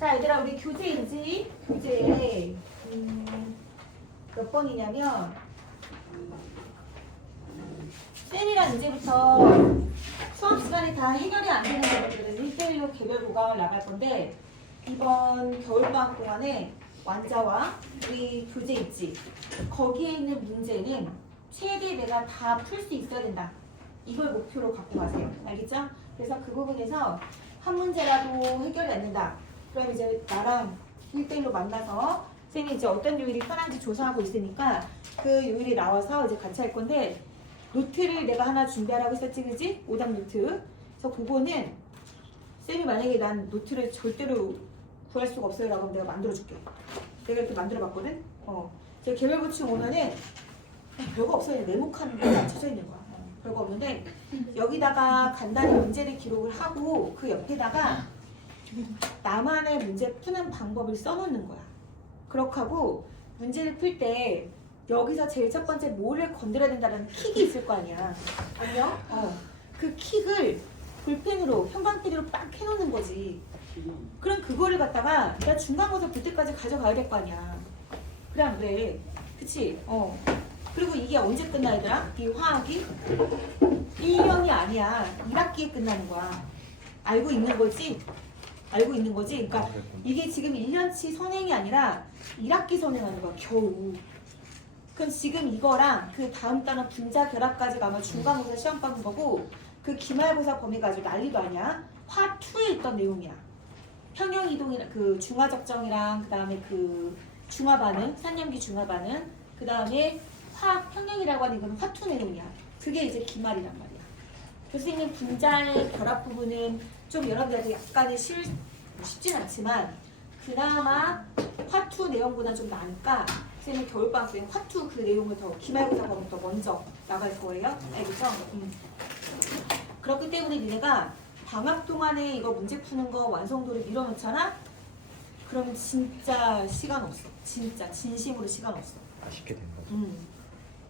자, 얘들아, 우리 교재인지 교재에 몇 번이냐면 쌤이랑 이제부터 수업 시간에 다 해결이 안 되는 것들은 1대1로 개별 보강을 나갈 건데 이번 겨울방학 동안에 완자와 우리 교재 있지? 거기에 있는 문제는 최대 내가 다 풀 수 있어야 된다. 이걸 목표로 갖고 가세요. 알겠죠? 그래서 그 부분에서 한 문제라도 해결이 안 된다. 그럼 이제 나랑 1대1로 만나서 선생님이 이제 어떤 요일이 편한지 조사하고 있으니까 그 요일이 나와서 이제 같이 할 건데 노트를 내가 하나 준비하라고 했었지, 그지? 오답 노트. 그래서 그거는 쌤이 만약에 난 노트를 절대로 구할 수가 없어요 라고 하면 내가 만들어줄게. 내가 이렇게 만들어봤거든? 제가 개별 보충 오면은 별거 없어요. 네모칸 게 맞춰져 있는 거야. 별거 없는데 여기다가 간단히 문제를 기록을 하고 그 옆에다가 나만의 문제 푸는 방법을 써놓는 거야. 그렇게 하고 문제를 풀 때 여기서 제일 첫 번째 뭐를 건드려야 된다는 킥이 있을 거 아니야. 안녕? 그 킥을 볼펜으로 형광펜으로 딱 해놓는 거지. 그럼 그거를 갖다가 내가 중간고사 볼 때까지 가져가야 될 거 아니야. 그래 안 그래? 그치? 그리고 이게 언제 끝나 얘들아? 이 화학이 1년이 아니야. 1학기에 끝나는 거야. 알고 있는 거지? 알고 있는 거지? 그러니까 이게 지금 1년치 선행이 아니라 1학기 선행하는 거야. 겨우. 그럼 지금 이거랑 그 다음 달은 분자 결합까지가 아마 중간고사 시험 받는 거고 그 기말고사 범위 가지고 난리도 아니야. 화 2에 있던 내용이야. 평형 이동이랑 그 중화 적정이랑 그 다음에 그 중화 반응, 산염기 중화 반응, 그 다음에 화학 평형이라고 하는 이건 화 2 내용이야. 그게 이제 기말이란 말이야. 교수님 분자의 결합 부분은 좀 여러분들한테 약간의 쉽진 않지만 그나마 화 2 내용보다 좀 나으니까 선생님 겨울방학 때 화 2 그 내용을 더 기말고사보다 더 먼저 나갈 거예요. 알겠죠? 그렇기 때문에 니네가 방학 동안에 이거 문제 푸는 거 완성도를 밀어놓잖아? 그러면 진짜 시간 없어. 진짜 진심으로 시간 없어. 아쉽게 된 거죠.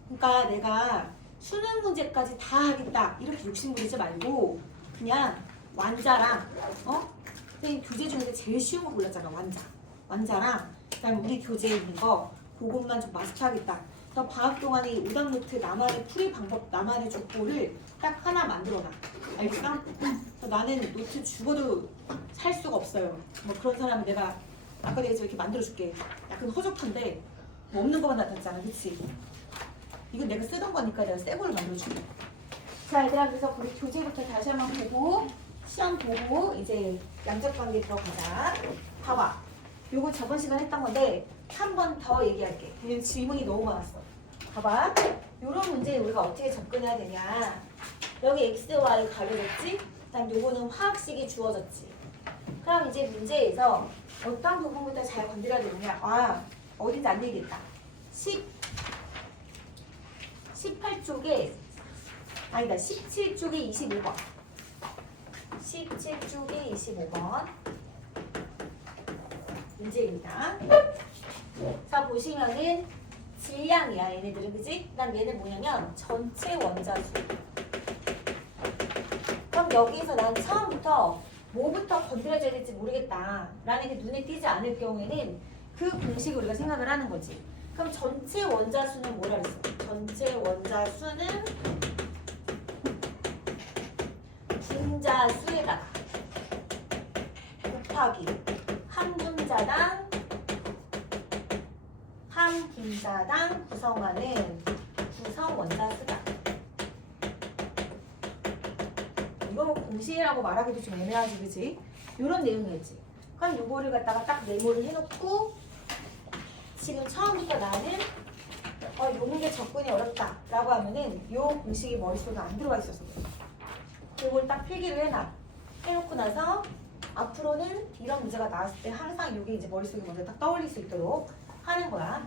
그러니까 내가 수능 문제까지 다 하겠다 이렇게 욕심 부리지 말고 그냥 완자랑 선생님 교재 중에서 제일 쉬운 거 골랐잖아. 완자랑 그다음에 우리 교재에 있는 거 그것만 좀 마스터하겠다. 그래서 방학 동안에 오답 노트 나만의 풀이 방법 나만의 족보를 딱 하나 만들어놔. 알겠어? 그래서 나는 노트 죽어도 살 수가 없어요. 뭐 그런 사람은 내가 아까 내가 이렇게 만들어줄게. 약간 허접한데 뭐 없는 것만 나타났잖아. 그치? 이건 내가 쓰던 거니까 내가 새 걸로 만들어줄게. 자 얘들아 그래서 우리 교재부터 다시 한번 보고 시험 보고 이제 양적 관계 들어가자. 봐봐. 요거 저번 시간에 했던 건데 한 번 더 얘기할게. 왜냐면 질문이 너무 많았어. 봐봐. 요런 문제에 우리가 어떻게 접근해야 되냐. 여기 x, y 가려졌지? 그다음 요거는 화학식이 주어졌지. 그럼 이제 문제에서 어떤 부분부터 잘 건드려야 되느냐. 어딘지 안 얘기했다. 18쪽에 아니다. 17쪽에 25번. 17쪽에 25번 문제입니다. 자 보시면은 질량이야 얘네들은. 그지? 그다음 얘는 뭐냐면 전체 원자수. 그럼 여기서 난 처음부터 뭐부터 건드려줘야 될지 모르겠다 라는 게 눈에 띄지 않을 경우에는 그 공식을 우리가 생각을 하는 거지. 그럼 전체 원자수는 뭐라 그랬어? 전체 원자수는 분자수에다가 곱하기 한 분자당 구성하는 구성 원자수다. 이거 뭐 공식이라고 말하기도 좀 애매하지, 그지? 이런 내용이었지. 그럼 요거를 갖다가 딱 메모를 해놓고 지금 처음부터 나는 요 문제 접근이 어렵다 라고 하면은 요 공식이 머릿속에 안 들어와 있어서 그래. 요걸 딱 필기를 해놓고 나서 앞으로는 이런 문제가 나왔을 때 항상 요게 이제 머릿속에 먼저 딱 떠올릴 수 있도록 하는 거야.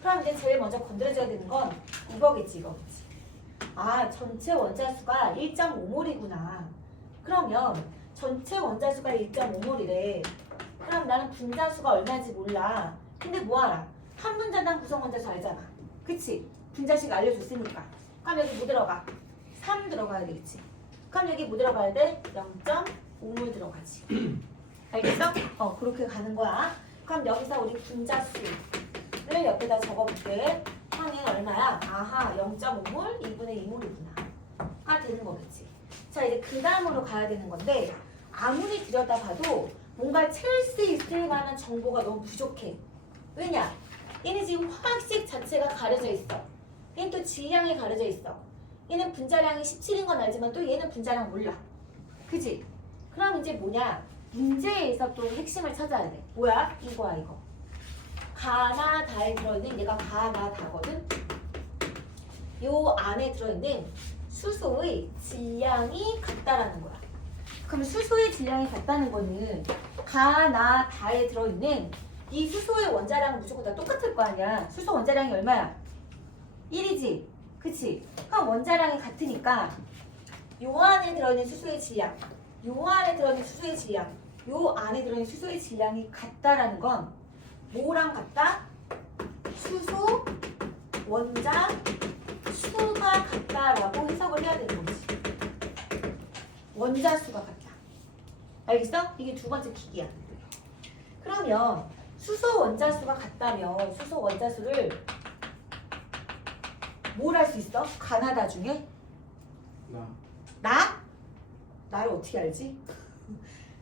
그럼 이제 제일 먼저 건드려줘야 되는 건 이거겠지. 전체 원자수가 1.5몰이구나. 그러면 전체 원자수가 1.5몰이래. 그럼 나는 분자수가 얼마인지 몰라. 근데 뭐 알아? 한 분자당 구성 원자수 알잖아. 그치? 분자식 알려줬으니까. 그럼 여기 뭐 들어가? 3 들어가야 되겠지. 그럼 여기 뭐 들어가야 돼? 0.5몰 들어가지. 알겠어? 그렇게 가는 거야. 그럼 여기서 우리 분자수를 옆에다 적어볼게. 항은 얼마야? 아하, 0.5몰, 2분의 2몰이구나. 아, 되는 거겠지. 자, 이제 그 다음으로 가야 되는 건데 아무리 들여다봐도 뭔가 채울 수 있을 만한 정보가 너무 부족해. 왜냐? 얘는 지금 화학식 자체가 가려져 있어. 얘는 또 질량이 가려져 있어. 얘는 분자량이 17인 건 알지만 또 얘는 분자량 몰라. 그지? 그럼 이제 뭐냐? 문제에서 또 핵심을 찾아야 돼. 뭐야? 이거야, 이거. 가나 다에 들어있는 얘가 가나 다거든? 요 안에 들어있는 수소의 질량이 같다라는 거야. 그럼 수소의 질량이 같다는 거는 가나 다에 들어있는 이 수소의 원자량은 무조건 다 똑같을 거 아니야. 수소 원자량이 얼마야? 1이지. 그치? 그럼 원자량이 같으니까 요 안에 들어있는 수소의 질량, 요 안에 들어있는 수소의 질량, 요 안에 들어있는 수소의 질량이 같다라는 건 뭐랑 같다? 수소 원자 수가 같다라고 해석을 해야 되는 거지. 원자 수가 같다. 알겠어? 이게 두 번째 킥이야. 그러면 수소 원자 수가 같다면 수소 원자 수를 뭘 할 수 있어? 가나다 중에? 나? 나를 어떻게 알지?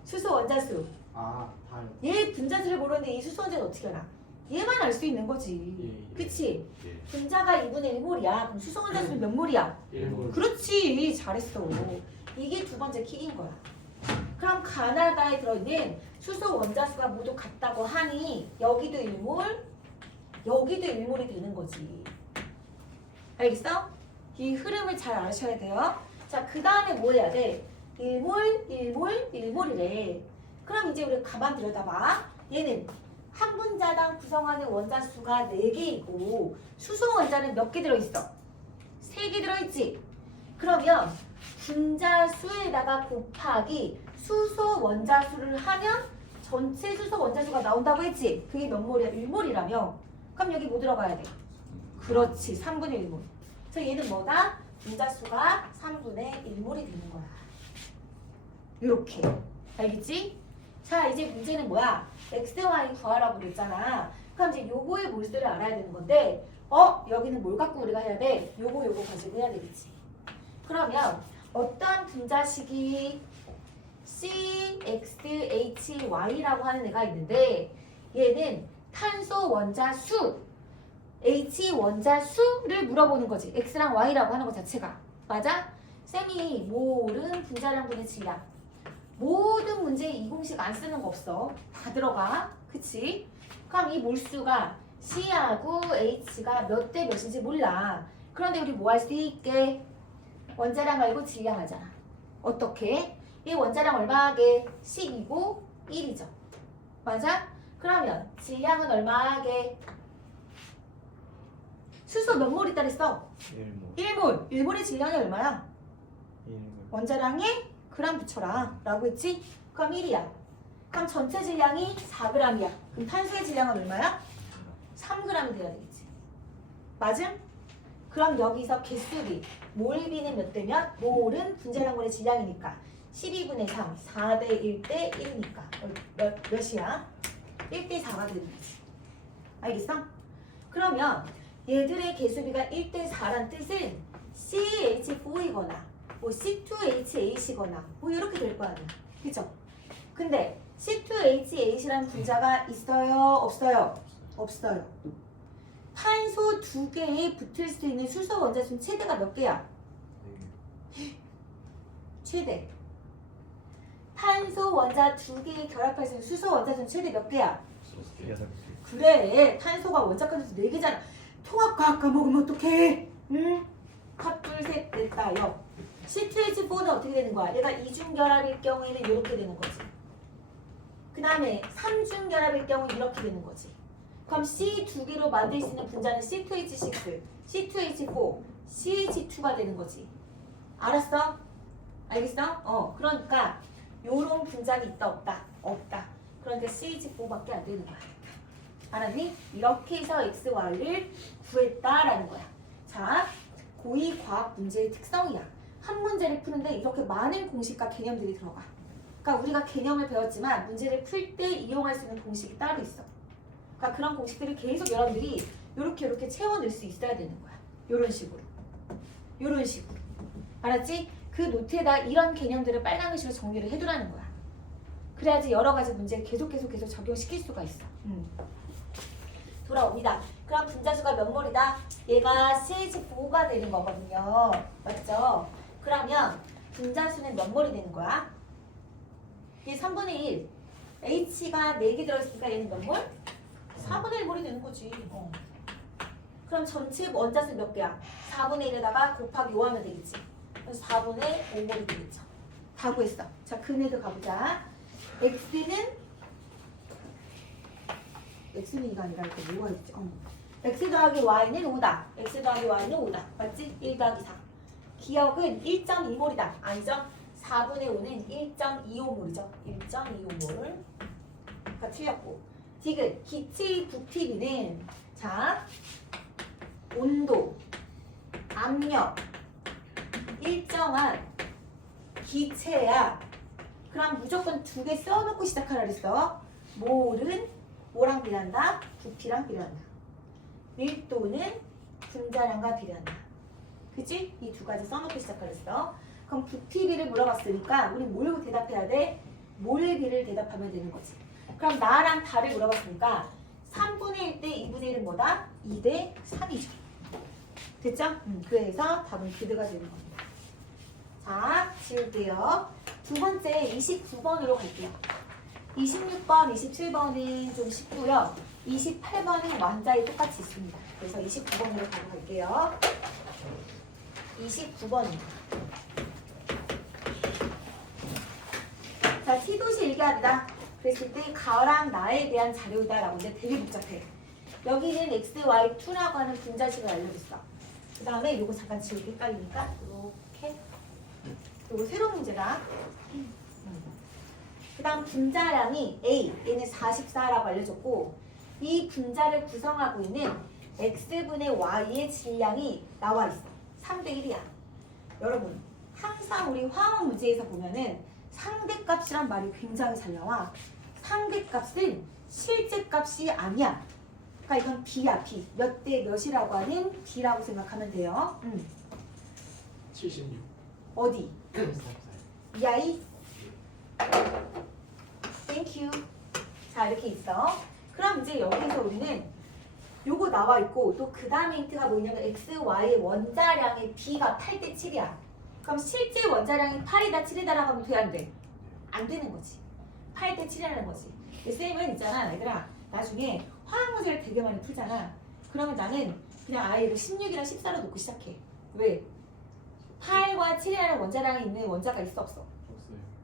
수소 원자수. 아, 달. 얘 분자수를 모르는데 이 수소 원자는 어떻게 알아? 얘만 알 수 있는 거지. 예. 그치? 예. 분자가 2분의 1몰이야. 그럼 수소 원자수는 몇 몰이야? 1몰. 그렇지. 잘했어. 이게 두 번째 킥인 거야. 그럼 가나다에 들어있는 수소 원자수가 모두 같다고 하니 여기도 1몰, 여기도 1몰이 되는 거지. 알겠어? 이 흐름을 잘 아셔야 돼요. 자, 그 다음에 뭐 해야 돼? 1몰, 1몰, 1몰이래. 그럼 이제 우리 가만 들여다봐. 얘는 한 분자당 구성하는 원자 수가 4개이고 수소 원자는 몇 개 들어있어? 3개 들어있지? 그러면 분자 수에다가 곱하기 수소 원자 수를 하면 전체 수소 원자 수가 나온다고 했지? 그게 몇 몰이야? 1몰이라며? 그럼 여기 뭐 들어가야 돼? 그렇지, 3분의 1몰. 그래서 얘는 뭐다? 분자 수가 3분의 1몰이 되는 거야. 이렇게. 알겠지? 자, 이제 문제는 뭐야? x, y 구하라고 그랬잖아. 그럼 이제 요거의 몰수를 알아야 되는 건데 여기는 뭘 갖고 우리가 해야 돼? 요거 가지고 해야 되겠지. 그러면 어떠한 분자식이 CXHY라고 하는 애가 있는데 얘는 탄소 원자 수 H 원자 수를 물어보는 거지. X랑 Y라고 하는 것 자체가. 맞아? 쌤이 몰은 분자량 분의 질량. 모든 문제에 이 공식 안 쓰는 거 없어. 다 들어가. 그치? 그럼 이 몰수가 C하고 H가 몇 대 몇인지 몰라. 그런데 우리 뭐 할 수 있게? 원자량 알고 질량 하잖아. 어떻게? 이 원자량 얼마하게? 10이고 1이죠. 맞아? 그러면 질량은 얼마하게? 수소 몇 몰 있다 그랬어? 1몰. 1몰. 1몰의 질량이 얼마야? 1몰. 원자량에 그램 붙여라 라고 했지? 그럼 1이야. 그럼 전체 질량이 4g이야. 그럼 탄소의 질량은 얼마야? 3g이 돼야 되겠지. 맞음? 그럼 여기서 개수비 몰비는 몇 대면? 몰은 분자량분의 질량이니까 12분의 3, 4대 1대 1이니까 몇이야? 1대 4가 되는 거지. 알겠어? 그러면 얘들의 개수비가 1대 4란 뜻은 CH4이거나 뭐 C2H8이거나 뭐 이렇게 될 거 아니야. 그죠? 근데 C2H8이라는 분자가 있어요? 없어요? 없어요. 탄소 2개에 붙을 수 있는 수소 원자수는 최대가 몇 개야? 최대. 탄소 원자 2개에 결합할 수 있는 수소 원자수는 최대 몇 개야? 6개. 그래. 탄소가 원자간수 4개잖아. 통합과학 까먹으면 어떡해? 응? 컷, 둘, 셋, 냈다, 역. C2H4는 어떻게 되는 거야? 얘가 이중결합일 경우에는 이렇게 되는 거지. 그 다음에 3중결합일 경우는 이렇게 되는 거지. 그럼 C 2개로 만들 수 있는 분자는 C2H6, C2H4, CH2가 되는 거지. 알았어? 알겠어? 그러니까 요런 분자는 있다 없다? 없다. 그러니까 CH4밖에 안 되는 거야. 알았니? 이렇게 해서 X, Y를 구했다라는 거야. 자, 고2 과학 문제의 특성이야. 한 문제를 푸는데 이렇게 많은 공식과 개념들이 들어가. 그러니까 우리가 개념을 배웠지만 문제를 풀 때 이용할 수 있는 공식이 따로 있어. 그러니까 그런 공식들을 계속 여러분들이 이렇게 채워 넣을 수 있어야 되는 거야. 이런 식으로. 이런 식으로. 알았지? 그 노트에다 이런 개념들을 빨간 글씨로 정리를 해두라는 거야. 그래야지 여러 가지 문제에 계속 적용시킬 수가 있어. 돌아옵니다. 그럼 분자수가 몇 몰이다? 얘가 CH4가 되는 거거든요. 맞죠? 그러면 분자수는 몇 몰이 되는 거야? 이게 3분의 1. H가 4개 들어있으니까 얘는 몇 몰? 4분의 1몰이 되는 거지. 그럼 전체 원자수 몇 개야? 4분의 1에다가 곱하기 5 하면 되겠지. 그래서 4분의 5몰이 되겠죠. 다 구했어. 자, 근해도 가보자. X는 이가 아니라 이렇게 뭐가 있지? X 더하기 Y는 5다. X 더하기 Y는 5다. 맞지? 1 더하기 4. 기억은 1.2몰이다. 아니죠? 4분의 5는 1.25몰이죠. 1.25몰. 가 틀렸고. 디귿, 기체의 부피비는 자, 온도, 압력, 일정한 기체야. 그럼 무조건 2개 써놓고 시작하라 그랬어. 몰은 뭐랑 비례한다? 부피랑 비례한다. 밀도는 분자량과 비례한다. 그치? 이 2가지 써놓고 시작하라 그랬어. 그럼 부피비를 물어봤으니까 우리 뭘로 대답해야 돼? 몰비를 대답하면 되는 거지. 그럼 나랑 다를 물어봤으니까 3분의 1 대 2분의 1은 뭐다? 2 대 3이죠. 됐죠? 그래서 답은 기드가 되는 겁니다. 자, 지울게요. 두 번째 29번으로 갈게요. 26번, 27번은 좀 쉽고요. 28번은 완자에 똑같이 있습니다. 그래서 29번으로 바로 갈게요. 29번입니다. 자, T도시 일기합니다. 그랬을 때 가랑 나에 대한 자료이다 라고 하는데 되게 복잡해. 여기는 X, Y, 2라고 하는 분자식을 알려줬어. 그 다음에 요거 잠깐 지우기 헷갈리니까 이렇게. 요거 새로운 문제다. 그 다음 분자량이 A, 얘는 44라고 알려줬고 이 분자를 구성하고 있는 X분의 Y의 질량이 나와 있어. 3대 1이야. 여러분, 항상 우리 화학 문제에서 보면은 상대값이란 말이 굉장히 잘 나와. 상대값은 실제값이 아니야. 그러니까 이건 B야, B. 몇 대 몇이라고 하는 B라고 생각하면 돼요. 76. 어디? 야이? 땡큐. 자, 이렇게 있어. 그럼 이제 여기서 우리는 요거 나와 있고 또 그 다음에 힌트가 뭐냐면 X, Y의 원자량의 B가 8대 7이야. 그럼 실제 원자량이 8이다 7이다라고 하면 돼, 안 돼? 안 되는 거지. 8대 7이라는 거지. 쌤은 있잖아, 얘들아. 나중에 화학 문제를 되게 많이 풀잖아. 그러면 나는 그냥 아예 16이랑 14로 놓고 시작해. 왜? 8과 7이라는 원자량이 있는 원자가 있어 없어?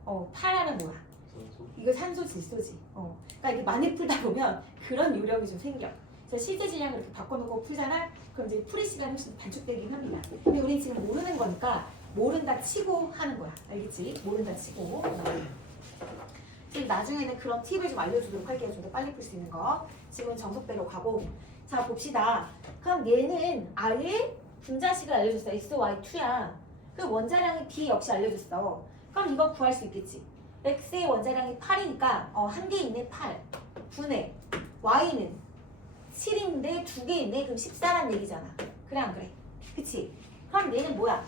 없어요. 8하면 뭐야? 산소. 이거 산소 질소지. 그러니까 이게 많이 풀다 보면 그런 요령이 좀 생겨. 그래서 실제 질량을 이렇게 바꿔놓고 풀잖아? 그럼 이제 풀이 시간이 훨씬 단축되긴 합니다. 근데 우린 지금 모르는 거니까 모른다 치고 하는 거야. 알겠지? 모른다 치고. 지금 나중에는 그런 팁을 좀 알려주도록 할게요. 좀 더 빨리 풀 수 있는 거. 지금은 정석대로 가고. 자, 봅시다. 그럼 얘는 아예 분자식을 알려줬어. X, Y, 2야. 그 원자량이 B 역시 알려줬어. 그럼 이거 구할 수 있겠지. X의 원자량이 8이니까 한 개 있네 8 분의 Y는 7인데 2개 있네. 그럼 14란 얘기잖아. 그래 안 그래? 그치? 그럼 얘는 뭐야?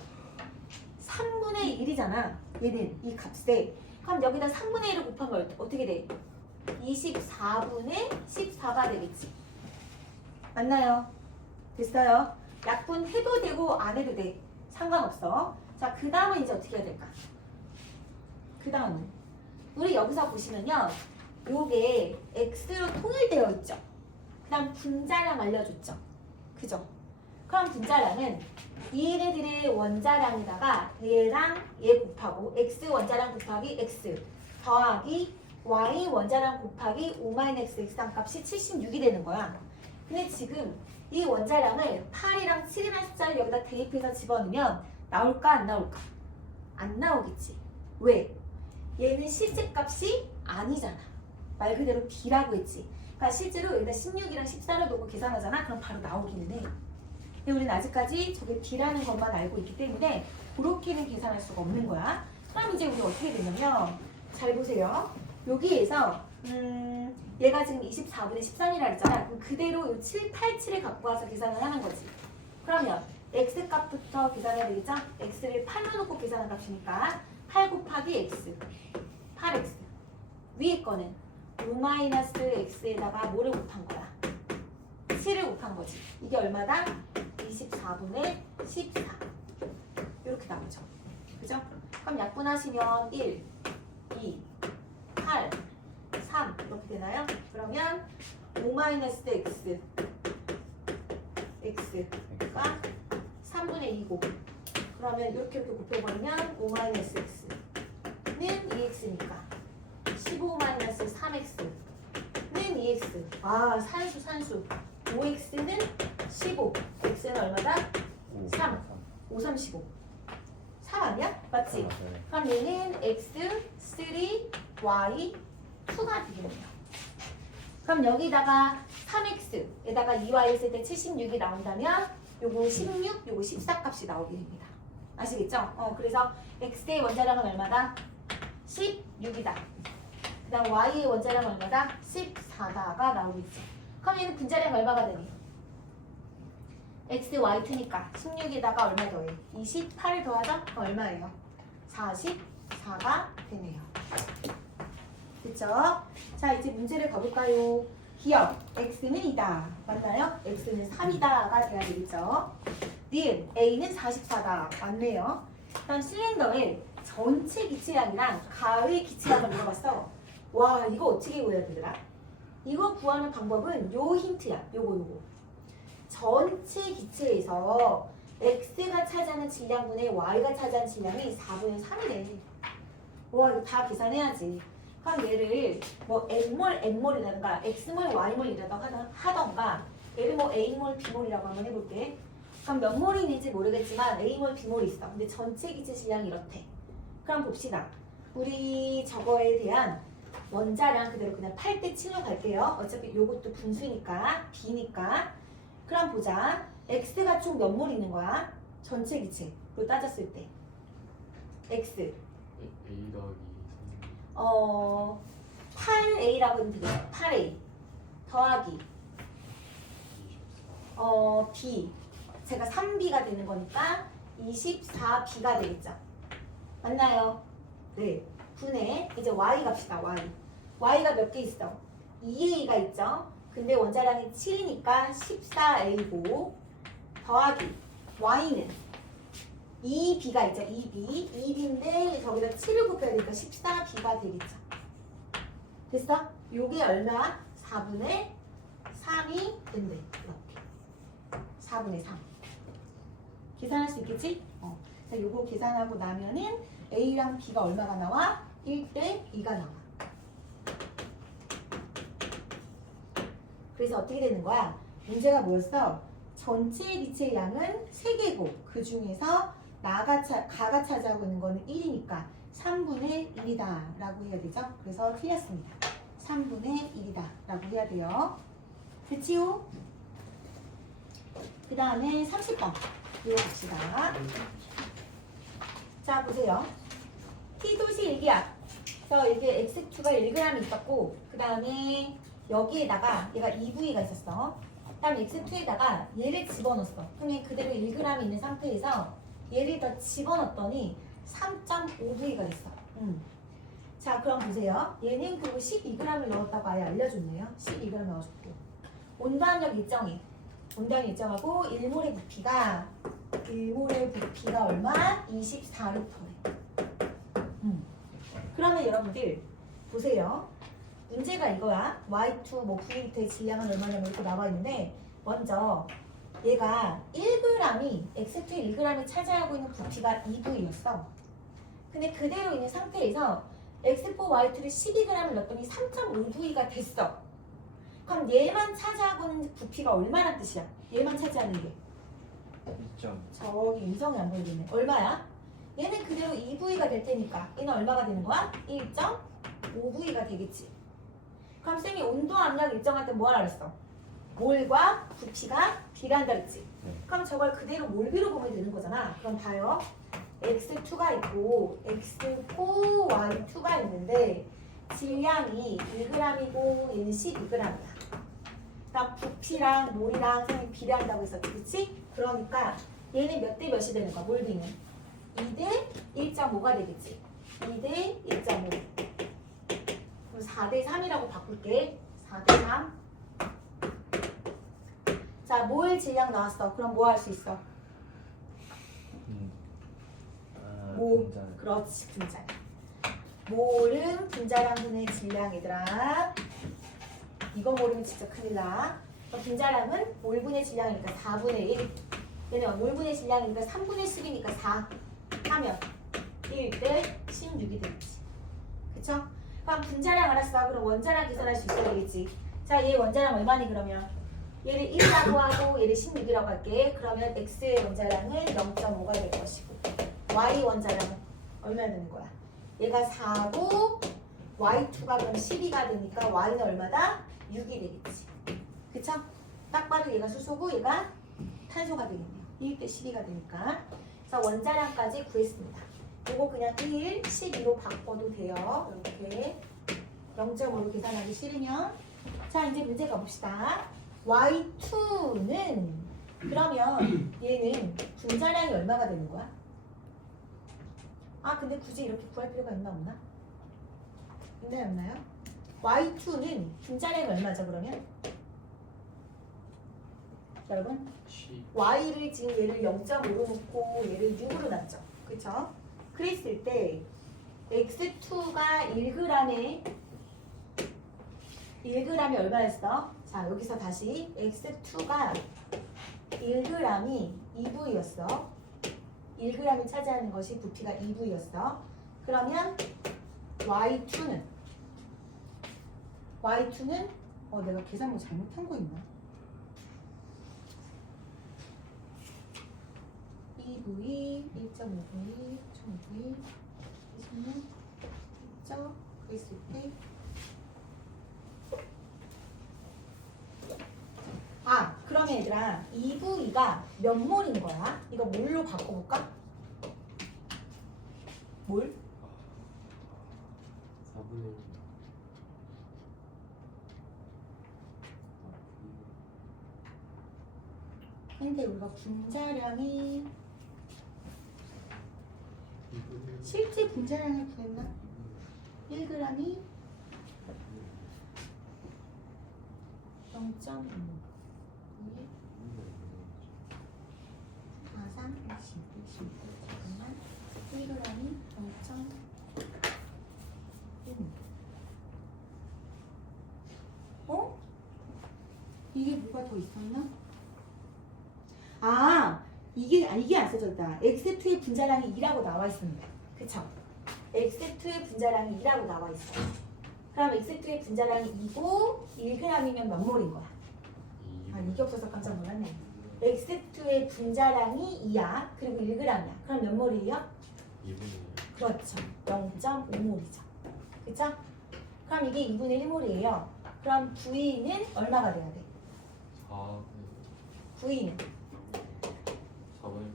3분의 1이잖아. 얘는 이 값에. 그럼 여기다 3분의 1을 곱하면 어떻게 돼? 24분의 14가 되겠지. 맞나요? 됐어요? 약분해도 되고 안 해도 돼. 상관없어. 자, 그 다음은 이제 어떻게 해야 될까? 그 다음은 우리 여기서 보시면요. 요게 X로 통일되어 있죠. 그 다음 분자량 알려줬죠. 그죠? 그럼 분자량은 얘네들의 원자량에다가 얘랑 얘 곱하고 X 원자량 곱하기 X 더하기 Y 원자량 곱하기 5-X 값이 76이 되는 거야. 근데 지금 이 원자량을 8이랑 7이라는 숫자를 여기다 대입해서 집어넣으면 나올까 안 나올까? 안 나오겠지. 왜? 얘는 실제 값이 아니잖아. 말 그대로 B라고 했지. 그러니까 실제로 여기다 16이랑 14를 놓고 계산하잖아. 그럼 바로 나오기는 해. 근데 우리는 아직까지 저게 B라는 것만 알고 있기 때문에 그렇게는 계산할 수가 없는 거야. 그럼 이제 우리 어떻게 되냐면 잘 보세요. 여기에서 얘가 지금 24분의 13이라 했잖아. 그럼 그대로 요 7, 8, 7을 갖고 와서 계산을 하는 거지. 그러면 x 값부터 계산해야 되겠죠? x를 8로 놓고 계산한 값이니까 8 곱하기 x 8x 위에 거는 5-x에다가 뭐를 곱한 거야? 7을 곱한 거지. 이게 얼마다? 24분의 14 이렇게 나오죠. 그죠? 그럼 약분하시면 1, 2, 8, 3 이렇게 되나요? 그러면 5-x x가 3분의 2고 그러면 이렇게 곱해버리면 5-x는 2x니까 15-3x는 2x 아 산수 5x는 15 x는 얼마다? 3 5, 3, 15 3 아니야? 맞지? 그럼 얘는 x, 3, y, 2가 되겠네요. 그럼 여기다가 3x에다가 2y 했을 때 76이 나온다면 요거 16, 요거 14 값이 나오게 됩니다. 아시겠죠? 그래서 x의 원자량은 얼마다? 16이다. 그 다음 y의 원자량은 얼마다? 14다가 나오겠죠. 그럼 얘는 분자량 얼마가 되니? x, y, 2니까 16에다가 얼마 더해? 28을 더하자? 그럼 얼마예요? 44가 되네요. 됐죠? 자 이제 문제를 가볼까요? 기억 x는 2다 맞나요? x는 3이다가 돼야 되겠죠? 니은 a는 44다 맞네요. 다음 실린더의 전체 기체량이랑 가의 기체량을 물어봤어. 와 이거 어떻게 구해야 되더라? 이거 구하는 방법은 요 힌트야. 요거 전체 기체에서 x가 차지하는 질량분의 y가 차지하는 질량이 4분의 3이래. 와 이거 다 계산해야지. 그럼 얘를 뭐 n몰이라든가 x몰, y몰이라든가 하던가 얘를 뭐 a몰, b몰이라고 한번 해볼게. 그럼 몇 몰이 있는지 모르겠지만 a몰, b몰이 있어. 근데 전체 기체 질량이 이렇대. 그럼 봅시다. 우리 저거에 대한 원자량 그대로 그냥 8대 7로 갈게요. 어차피 요것도 분수니까 b니까. 그럼 보자. x가 총 몇 몰 있는 거야? 전체 기체로 따졌을 때 x A 더하기 8a라고 하면 되겠죠. 8a 더하기 24 b 제가 3b가 되는 거니까 24b가 되겠죠. 맞나요? 네. 분의 이제 y 갑시다. y가 몇 개 있어? 2a가 있죠. 근데 원자량이 7이니까 14a고 더하기 y는 2b가 있죠. 2b인데 저기다 7을 곱해야 되니까 14b가 되겠죠. 됐어? 요게 얼마? 4분의 3이 된대. 이렇게 4분의 3 계산할 수 있겠지? 자, 요거 계산하고 나면은 a랑 b가 얼마가 나와? 1대 2가 나와. 그래서 어떻게 되는 거야? 문제가 뭐였어? 전체 기체의 양은 3개고 그 중에서 가가 차지하고 있는 거는 1이니까 3분의 1이다 라고 해야 되죠? 그래서 틀렸습니다. 3분의 1이다 라고 해야 돼요. 됐지요? 그 다음에 30번 이거 봅시다. 자 보세요. T도시 일기압. 그래서 이게 X2가 1g이 있었고 그 다음에 여기에다가 얘가 EV가 있었어. 다음 X2에다가 얘를 집어넣었어. 그러면 그대로 1g이 있는 상태에서 얘를 더 집어넣었더니 3.5V가 됐어. 자 그럼 보세요. 얘는 그리고 12g을 넣었다고 아예 알려줬네요. 12g 넣어줬고 온도압력 일정이 온도압력 일정하고 1몰의 부피가 얼마? 24리터래. 그러면 여러분들 보세요. 문제가 이거야. Y2 뭐 V리터의 질량은 얼마냐면 이렇게 나와 있는데 먼저 얘가 1g이 X2의 1g이 차지하고 있는 부피가 2V였어. 근데 그대로 있는 상태에서 X4, Y2를 12g을 넣었더니 3.5V가 됐어. 그럼 얘만 차지하고 있는 부피가 얼마나 뜻이야? 얘만 차지하는 게 2점 저기 음성이 안 보이겠네. 얼마야? 얘는 그대로 2V가 될 테니까 얘는 얼마가 되는 거야? 1.5V가 되겠지. 그럼 쌤이 온도 압력 일정할 때 뭐 하라 그랬어? 몰과 부피가 비례한다 그랬지. 네. 그럼 저걸 그대로 몰비로 보면 되는 거잖아. 그럼 봐요. x2가 있고 x4, y2가 있는데 질량이 1g이고 얘는 12g이야. 그러니까 부피랑 몰이랑 선생님이 비례한다고 했었지, 그치? 그러니까 얘는 몇 대 몇이 되는 거야, 몰비는? 2대 1.5가 되겠지. 2대 1.5. 그럼 4대 3이라고 바꿀게. 4대 3. 자, 몰 질량 나왔어. 그럼 뭐 할 수 있어? 몰. 분자량. 그렇지, 분자량. 몰은 분자량 분의 질량, 얘들아. 이거 모르면 진짜 큰일 나. 그럼 분자량은 몰분의 질량이니까 4분의 1. 얘는 몰분의 질량이니까 3분의 10이니까 4 하면 1대 16이 되겠지. 그쵸? 그럼 분자량 알았어. 그럼 원자량 계산할 수 있어야 되겠지. 자, 얘 원자량 얼마니 그러면? 얘를 1이라고 하고 얘를 16이라고 할게. 그러면 X의 원자량은 0.5가 될 것이고 Y 원자량은 얼마 되는 거야? 얘가 4고 Y2가 그럼 12가 되니까 Y는 얼마다? 6이 되겠지. 그쵸? 딱 봐도 얘가 수소고 얘가 탄소가 되겠네요. 1대 12가 되니까. 그래서 원자량까지 구했습니다. 이거 그냥 1, 12로 바꿔도 돼요. 이렇게 0.5로 계산하기 싫으면. 자, 이제 문제 가봅시다. Y2는 그러면 얘는 분자량이 얼마가 되는 거야? 아, 근데 굳이 이렇게 구할 필요가 있나 없나? 있나요 없나요? Y2는 분자량이 얼마죠 그러면? 여러분? Y를 지금 얘를 0.5로 놓고 얘를 6으로 놨죠. 그쵸? 그랬을 때 X2가 1g에 얼마였어? 자, 여기서 다시 X2가 1g이 2V였어. 1g이 차지하는 것이 부피가 2V였어. 그러면 Y2는 내가 계산을 잘못한 거 있나? 2V, 1.5V, 1.5V, 26, 1점, 그랬을 때 그러면 얘들아 2V가 몇 몰인 거야? 이거 몰로 바꿔볼까? 몰? 4분의 1. 근데 우리가 분자량이 실제 분자량을 구했나? 1g이 0.5 4, 3, 20, 잠깐만 1g이 0.1 어? 이게 뭐가 더 있었나? 이게 안 써졌다. X2의 분자량이 2라고 나와 있습니다. 그쵸? X2의 분자량이 2라고 나와 있어. 그럼 X2의 분자량이 2고 1g이면 몇 몰인 거야? 이게 없어서 깜짝 놀랐네. X2의 분자량이 2야. 그리고 1g이야. 그럼 몇 몰이에요? 2분의 1. 그렇죠. 0.5몰이죠. 그쵸? 그럼 이게 2분의 1몰이에요. 그럼 V는 얼마가 돼야 돼? 4분의 V는 4분의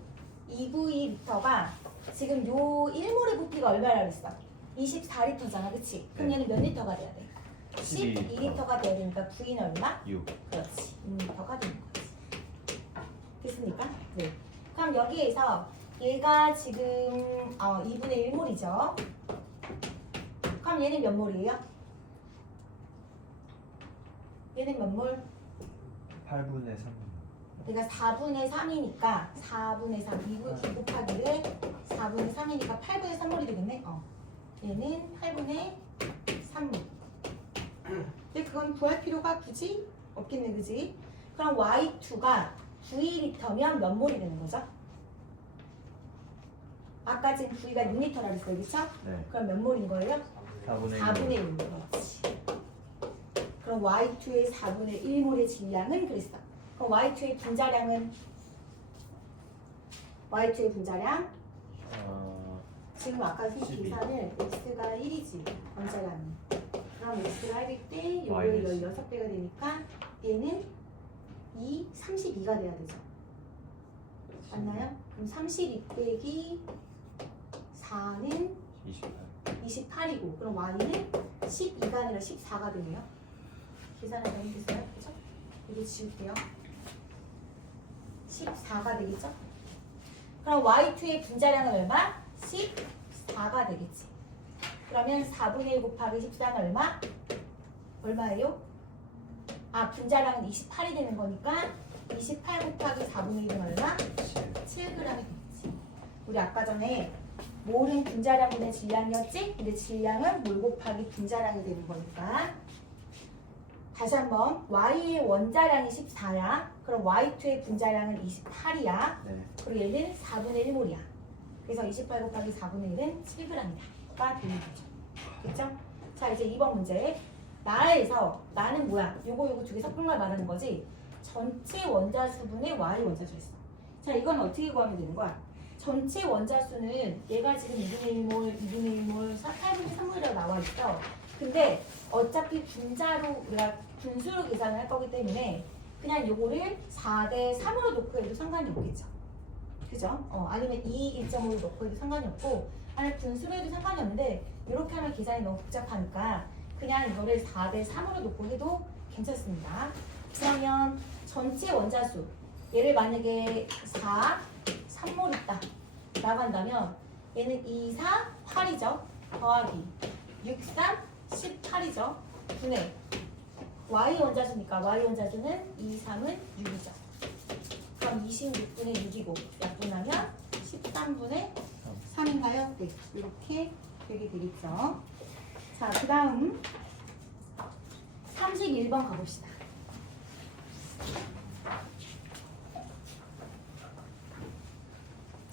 2V리터가 지금 요 1몰의 부피가 얼마라고 했어? 24리터잖아, 그치? 그럼 얘는 몇 리터가 돼야 돼? 12리터가 돼야 되니까 V는 얼마? 6. 그렇지, 6리터가 되는 거지. 됐습니까? 네. 그럼 여기에서 얘가 지금 2분의 1몰이죠. 그럼 얘는 몇 몰이에요? 얘는 몇 몰? 8분의 3. 얘가 4분의 3이니까 4분의 3, 2 곱하기를 4분의 3이니까 8분의 3몰이 되겠네? 얘는 8분의 3몰. 근데 그건 구할 필요가 굳이 없겠네, 그지? 그럼 Y2가 9리터면 몇 몰이 되는 거죠? 아까 지금 V가 6리터라고 했어요, 그쵸? 네. 그럼 몇 몰인 거예요? 4분의 4분의 1몰. 그렇지. 그럼 Y2의 4분의 1몰의 질량은 그랬어. 그럼 Y2의 분자량은? Y2의 분자량? 지금 아까 그 12. 계산을 X가 1이지, 원자량이. 그럼 X가 1일 때 요거의 마이너스. 16배가 되니까 얘는 32가 돼야 되죠. 맞나요? 그럼 32 빼기 4는 28. 28이고 그럼 y는 12가 아니라 14가 되네요. 계산을 잘못했어요. 그죠? 이거 지울게요. 14가 되겠죠? 그럼 y2의 분자량은 얼마? 14가 되겠지. 그러면 4분의 1 곱하기 14는 얼마? 얼마예요? 아, 분자량은 28이 되는 거니까 28 곱하기 4분의 1은 얼마? 7g이 되겠지. 우리 아까 전에 몰은 분자량분의 질량이었지? 근데 질량은 몰 곱하기 분자량이 되는 거니까 다시 한번 y의 원자량이 14야. 그럼 y2의 분자량은 28이야. 네. 그리고 얘는 4분의 1몰이야. 그래서 28 곱하기 4분의 1은 7g이다.가 되는 거죠. 됐죠? 자, 이제 2번 문제. 나에서 나는 뭐야? 요거 두 개 섞은 걸 말하는 거지. 전체 원자수분의 y 원자수였어. 자, 이건 어떻게 구하면 되는 거야? 전체 원자수는 얘가 지금 2분의 1몰, 2분의 1몰, 8분의 3몰이라고 나와 있어. 근데 어차피 분자로 우리가 분수로 계산을 할 거기 때문에 그냥 요거를 4대 3으로 놓고 해도 상관이 없겠죠. 그죠? 아니면 1.5로 놓고 해도 상관이 없고 아니면 분수로 해도 상관이 없는데 이렇게 하면 계산이 너무 복잡하니까 그냥 이거를 4대 3으로 놓고 해도 괜찮습니다. 그러면 전체 원자수 얘를 만약에 4, 3몰 있다 라고 한다면 얘는 2, 4, 8이죠. 더하기 6, 3, 18이죠. 분의 y 원자수니까 y 원자수는 2, 3은 6이죠. 그럼 26분의 6이고 약분하면 13분의 3인가요? 네, 이렇게 되게 되겠죠. 자, 그 다음 31번 가봅시다.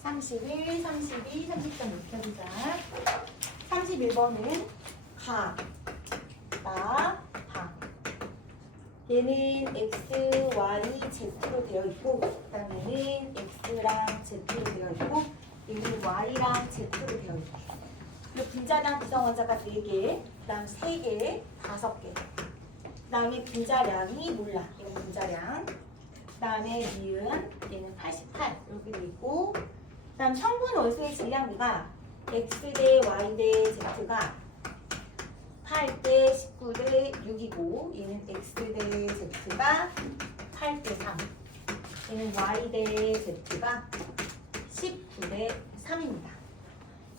(31, 32, 33) 이렇게 해보자. 31번은 가, 나, 다. 얘는 x, y, z로 되어 있고 그 다음에는 x랑 z로 되어 있고 얘는 y랑 z로 되어 있고 그리고 분자당 구성원자가 4개, 그 다음 3개, 5개 그 다음에 분자량이 몰라. 얘는 분자량. 그 다음에 니은 얘는 88 이렇게 되어 있고 그 다음 성분 원소의 질량비가 x 대 y 대 z가 8대 19대 6이고 얘는 x 대 z가 8대 3 얘는 y 대 z가 19대 3입니다.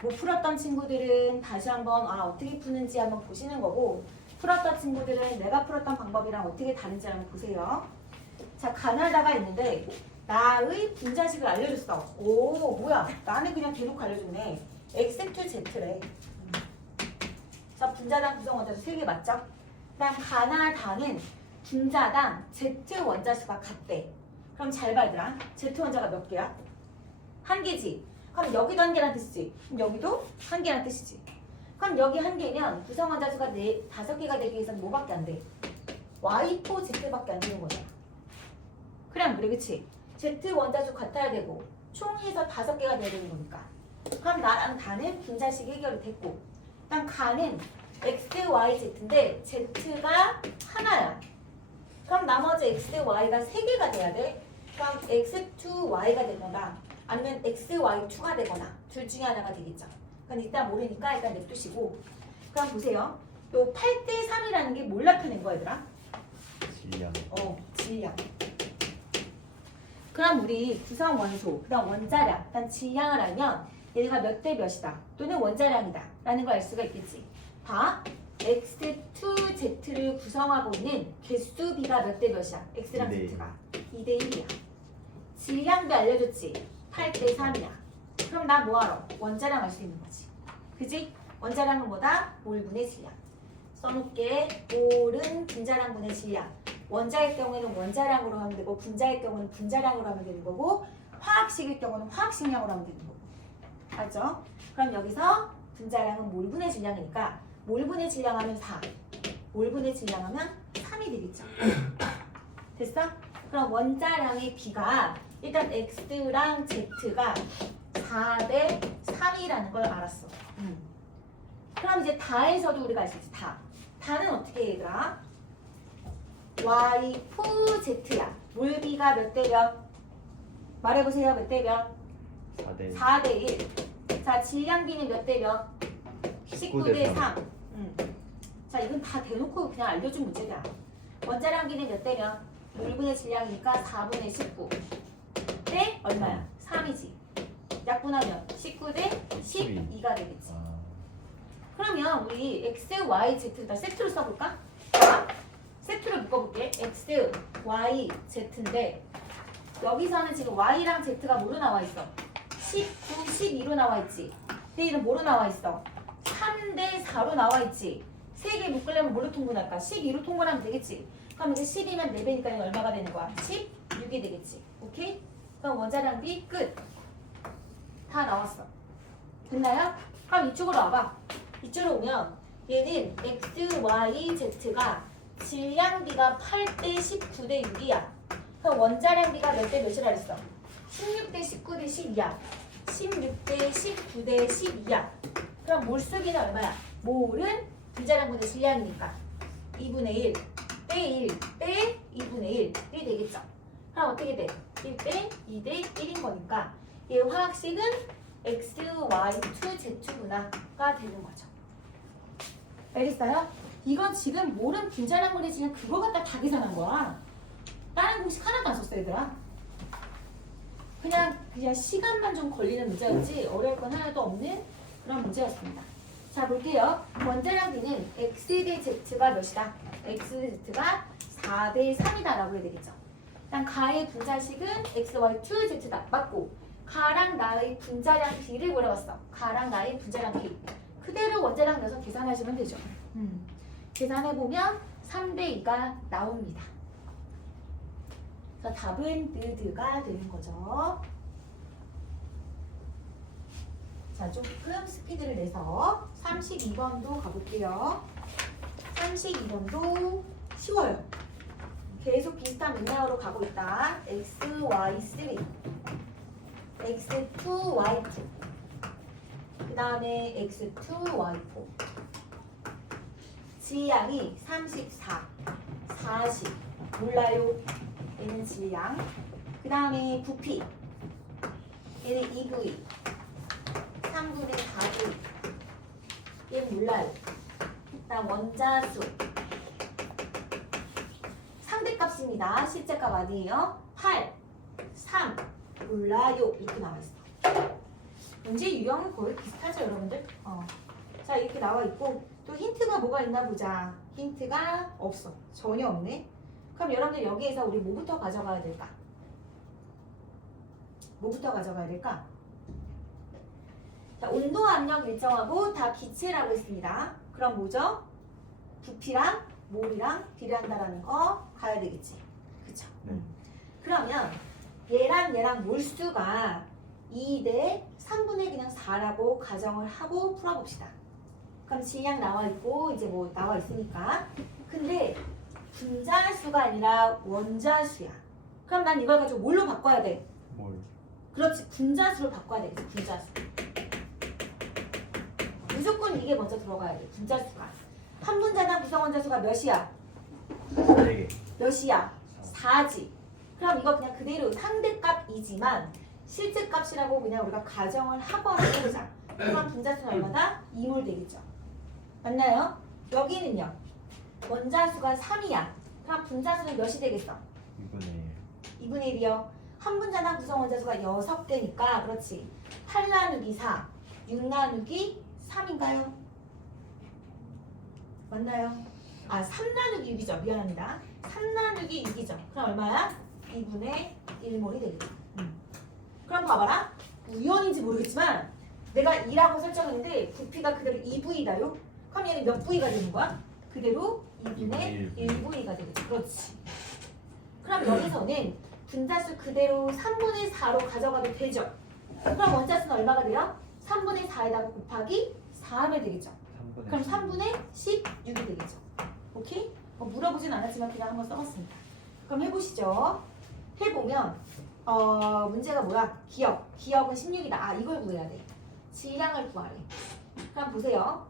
못 풀었던 친구들은 다시 한번 어떻게 푸는지 한번 보시는 거고 풀었던 친구들은 내가 풀었던 방법이랑 어떻게 다른지 한번 보세요. 자, 가나다가 있는데 나의 분자식을 알려줬어. 오, 뭐야? 나는 그냥 대놓고 알려줬네. x2z래. 자, 분자당 구성 원자수 3개 맞죠? 그 다음 가나다는 분자당 z 원자수가 같대. 그럼 잘 봐, 얘들아. z 원자가 몇 개야? 한 개지. 그럼 여기도 한 개란 뜻이지. 그럼 여기도 한 개란 뜻이지. 그럼 여기 한 개면 구성 원자수가 5개가 되기 위해서는 뭐밖에 안 돼? y4 z밖에 안 되는 거잖아. 그래 안 그래? 그치? z 원자수 같아야 되고 총해서 5개가 돼야 되는 거니까. 그럼 나랑 다는 분자식 해결이 됐고 그다음 가는 x, y, z인데 z가 하나야. 그럼 나머지 x, y가 3개가 돼야 돼. 그럼 x2y가 되거나 아니면 xy2가 되거나 둘 중에 하나가 되겠죠. 그건 일단 모르니까 일단 냅두시고 그럼 보세요. 요 8대 3이라는 게 뭘 나타낸 거야, 얘들아? 질량. 질량. 그럼 우리 구성 원소, 그 다음 원자량, 일단 질량을 알면 얘가 몇 대 몇이다 또는 원자량이다 라는 걸 알 수가 있겠지. 봐, x2z를 구성하고 있는 개수 비가 몇 대 몇이야? x랑 2대 1. z가 2대 1이야. 질량도 알려줬지. 8대 3이야. 그럼 나 뭐하러? 원자량 알 수 있는 거지. 그지? 원자량은 뭐다? 몰분의 질량. 써놓게 몰은 분자량분의 질량. 원자의 경우에는 원자량으로 하면 되고 분자의 경우는 분자량으로 하면 되는 거고 화학식의 경우는 화학식량으로 하면 되는 거고. 알죠? 그럼 여기서 분자량은 몰분의 질량이니까 몰분의 질량하면 4, 몰분의 질량하면 3이 되겠죠. 됐어? 그럼 원자량의 비가 일단 x랑 z가 4대 3이라는 걸 알았어. 그럼 이제 다에서도 우리가 알 수 있지. 다는 어떻게 해, 얘들아? y4z야. 몰비가 몇 대 몇? 말해보세요. 몇 대 몇? 4대 4대 1. 자, 질량 B는 몇 대 몇? 19대 3. 자, 이건 다 대놓고 그냥 알려준 문제다. 원자량 B는 몇 대 몇? 물분의 질량이니까 4분의 19. 대 얼마야? 3이지. 약분하면 19대 12가 되겠지. 아, 그러면 우리 X, Y, Z 다 세트로 써볼까? 자, 세트로 묶어볼게. X, Y, Z인데 여기서는 지금 Y랑 Z가 뭐로 나와 있어? 19, 12로 나와 있지. 내일은 뭐로 나와 있어? 3대 4로 나와 있지. 3개 묶으려면 뭐로 통분할까? 12로 통분하면 되겠지. 그럼 이제 12면 4배니까 이건 얼마가 되는 거야? 16이 되겠지. 오케이? 그럼 원자량 B 끝. 다 나왔어. 됐나요? 그럼 이쪽으로 와봐. 이쪽으로 오면 얘는 X, Y, Z가 질량 B가 8대 19대 6이야. 그럼 원자량 B가 몇 대 몇이라 했어? 16대 19대 12야. 16대 19대 12야. 그럼 몰수 B는 얼마야? 몰은 분자량분의 질량이니까 2분의 1 빼 1 빼 2분의 1이 되겠죠. 그럼 어떻게 돼? 1 빼 2대 1인 거니까 얘 화학식은 X, Y, 2, Z분화가 되는 거죠. 알겠어요? 이건 지금 모른 분자량분의 질량 그거 갖다 다 계산한 거야. 다른 공식 하나도 안 썼어 얘들아. 그냥 시간만 좀 걸리는 문제였지 어려울 건 하나도 없는 그런 문제였습니다. 자 볼게요. 원자량 B는 X 대 Z가 몇이다? X 대 Z가 4대 3이다 라고 해야 되겠죠. 일단 가의 분자식은 X, Y, 2, Z다. 맞고 가랑 나의 분자량 B를 물어봤어. 가랑 나의 분자량 B. 그대로 원자량 넣어서 계산하시면 되죠. 계산해보면 3대 2가 나옵니다. 그래서 답은 느드가 되는 거죠. 자, 조금 스피드를 내서 32번도 가볼게요. 32번도 쉬워요. 계속 비슷한 문장으로 가고 있다. X, Y, 3 X2, Y2 그 다음에 X2, Y4 질량이 34, 40 몰라요. 얘는 질량. 그 다음에 부피 얘는 2V 3분의 4V 얘는 몰라요. 그 다음 원자수 상대값입니다. 실제값 아니에요. 8, 3 몰라요. 이렇게 나와있어. 문제 유형은 거의 비슷하죠 여러분들? 자 이렇게 나와있고 또 힌트가 뭐가 있나 보자. 힌트가 없어. 전혀 없네. 그럼 여러분들 여기에서 우리 뭐부터 가져가야 될까? 뭐부터 가져가야 될까? 자, 온도 압력 일정하고 다 기체라고 했습니다. 그럼 뭐죠? 부피랑 몰이랑 비례한다라는 거 가야 되겠지. 그쵸? 네. 그러면 얘랑 몰수가 2대 3분의 그냥 4라고 가정을 하고 풀어봅시다. 그럼 질량 나와 있고 이제 뭐 나와 있으니까. 근데 분자수가 아니라 원자수야. 그럼 난 이걸 가지고 뭘로 바꿔야 돼? 몰. 그렇지. 분자수로 바꿔야 되겠지. 분자수. 무조건 이게 먼저 들어가야 돼. 분자수가. 한 분자당 구성원자수가 몇이야? 4개. 몇이야? 4지. 그럼 이거 그냥 그대로 상대값이지만 실제값이라고 그냥 우리가 가정을 하고 한번 해보자. 그럼 분자수는 얼마다? 2몰 되겠죠. 맞나요? 여기는요. 원자수가 3이야. 그럼 분자수는 몇이 되겠어? 2분의 2분의 1이요. 한 분자당 구성 원자수가 6개니까 그렇지. 8 나누기 4, 6 나누기 3인가요? 맞나요? 아, 3 나누기 6이죠. 미안합니다. 3 나누기 6이죠. 그럼 얼마야? 2분의 1몰이 되겠죠. 그럼 봐봐라. 우연인지 모르겠지만 내가 2라고 설정했는데 부피가 그대로 2V다요. 그럼 얘는 몇 V가 되는 거야? 그대로 2분의 1V가 되겠지. 그렇지. 그럼 여기서는 분자수 그대로 3분의 4로 가져가도 되죠. 그럼 원자수는 얼마가 돼요? 3분의 4에다가 곱하기 4 하면 되겠죠. 3분의 그럼 3분의 16이 되겠죠. 오케이? 물어보진 않았지만 그냥 한번 써봤습니다. 그럼 해보시죠. 해보면 문제가 뭐야? 기억은 16이다. 아, 이걸 구해야 돼. 질량을 구하래. 그럼 보세요.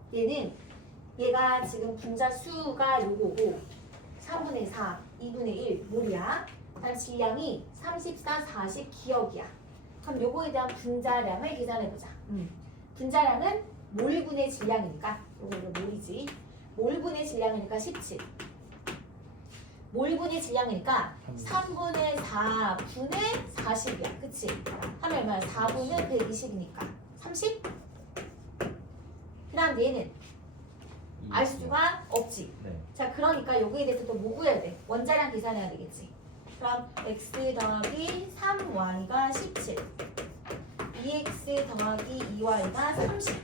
얘가 지금 분자수가 요거고 3분의 4, 2분의 1 몰이야. 그다음 질량이 34, 40 기억이야. 그럼 요거에 대한 분자량을 계산해보자. 분자량은 몰분의 질량이니까 이거 몰이지. 몰분의 질량이니까 17. 몰분의 질량이니까 3분의 4분의 40이야. 그치? 하면 얼마야? 4분은 120이니까 30? 그 다음 얘는 알 수가 없지. 네. 자, 그러니까 여기에 대해서 또 뭐 구해야 돼? 원자량 계산해야 되겠지. 그럼 x 더하기 3y가 17, 2x 더하기 2y가 30.